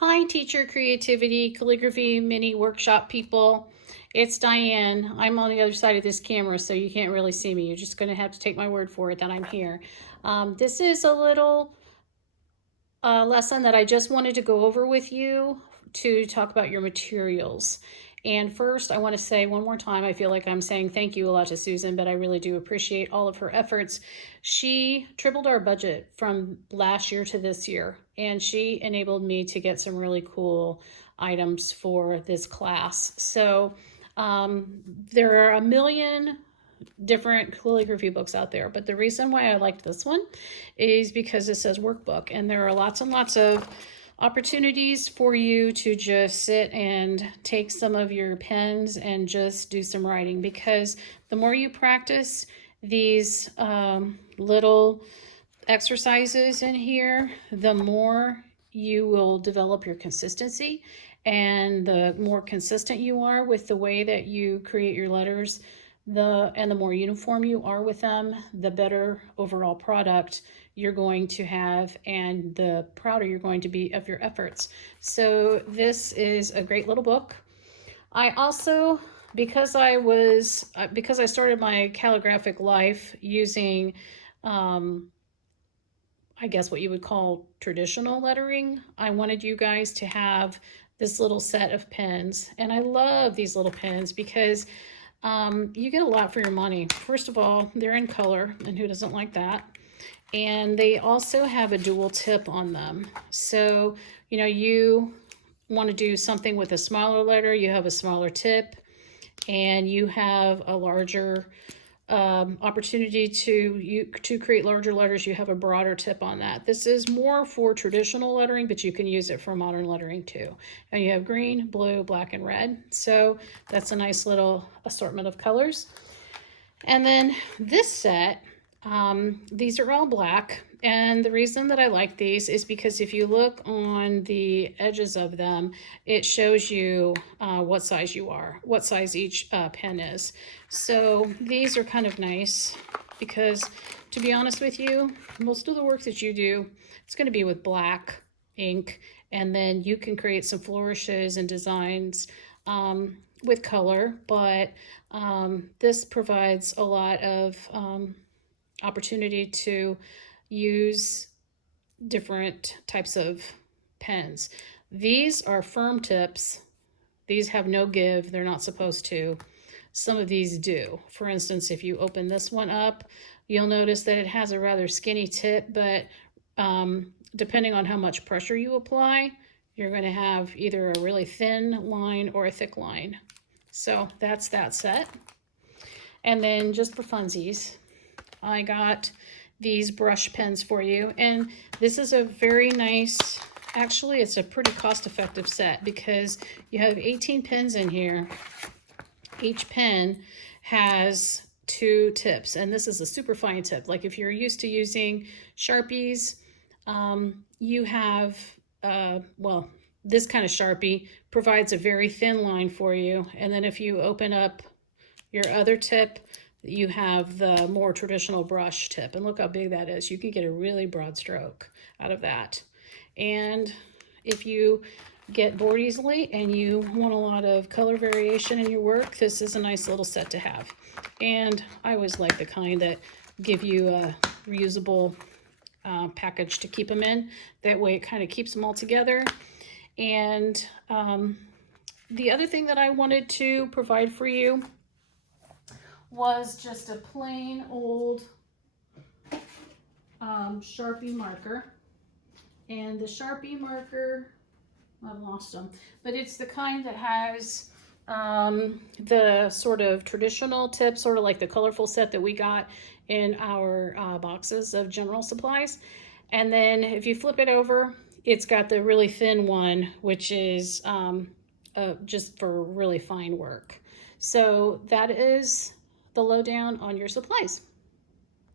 Hi, teacher creativity, calligraphy, mini workshop people. It's Diane. I'm on the other side of this camera, so you can't really see me. You're just going to have to take my word for it that I'm here. This is a little lesson that I just wanted to go over with you to talk about your materials. And first, I want to say one more time, I feel like I'm saying thank you a lot to Susan, but I really do appreciate all of her efforts. She tripled our budget from last year to this year, and she enabled me to get some really cool items for this class. So there are a million different calligraphy books out there, but the reason why I liked this one is because it says workbook, and there are lots and lots of opportunities for you to just sit and take some of your pens and just do some writing, because the more you practice these little exercises in here, the more you will develop your consistency, and the more consistent you are with the way that you create your letters, the more uniform you are with them, the better overall product you're going to have, and the prouder you're going to be of your efforts. So this is a great little book. I also, because I started my calligraphic life using I guess what you would call traditional lettering, I wanted you guys to have this little set of pens. And I love these little pens because you get a lot for your money. First of all, they're in color, and who doesn't like that? And they also have a dual tip on them. So, you want to do something with a smaller letter, you have a smaller tip, and you have a larger opportunity to create larger letters, you have a broader tip on that. This is more for traditional lettering, but you can use it for modern lettering too. And you have green, blue, black, and red. So that's a nice little assortment of colors. And then this set, these are all black. And the reason that I like these is because if you look on the edges of them, it shows you what size you are, what size each pen is. So these are kind of nice because, to be honest with you, most of the work that you do, it's going to be with black ink, and then you can create some flourishes and designs with color, but this provides a lot of opportunity to use different types of pens. These are firm tips. These have no give. They're not supposed to. Some of these do. For instance, if you open this one up, you'll notice that it has a rather skinny tip, but depending on how much pressure you apply, you're going to have either a really thin line or a thick line. So that's that set. And then just for funsies, I got these brush pens for you, and this is a very nice, actually it's a pretty cost-effective set because you have 18 pens in here. Each pen has 2 tips, and this is a super fine tip. Like if you're used to using Sharpies, you have well, this kind of Sharpie provides a very thin line for you, and then if you open up your other tip, you have the more traditional brush tip, and look how big that is. You can get a really broad stroke out of that. And if you get bored easily and you want a lot of color variation in your work, this is a nice little set to have. And I always like the kind that give you a reusable package to keep them in. That way it kind of keeps them all together. And the other thing that I wanted to provide for you was just a plain old Sharpie marker. And the Sharpie marker, I've lost them, but it's the kind that has the sort of traditional tip, sort of like the colorful set that we got in our boxes of general supplies. And then if you flip it over, it's got the really thin one, which is just for really fine work. So that is the lowdown on your supplies.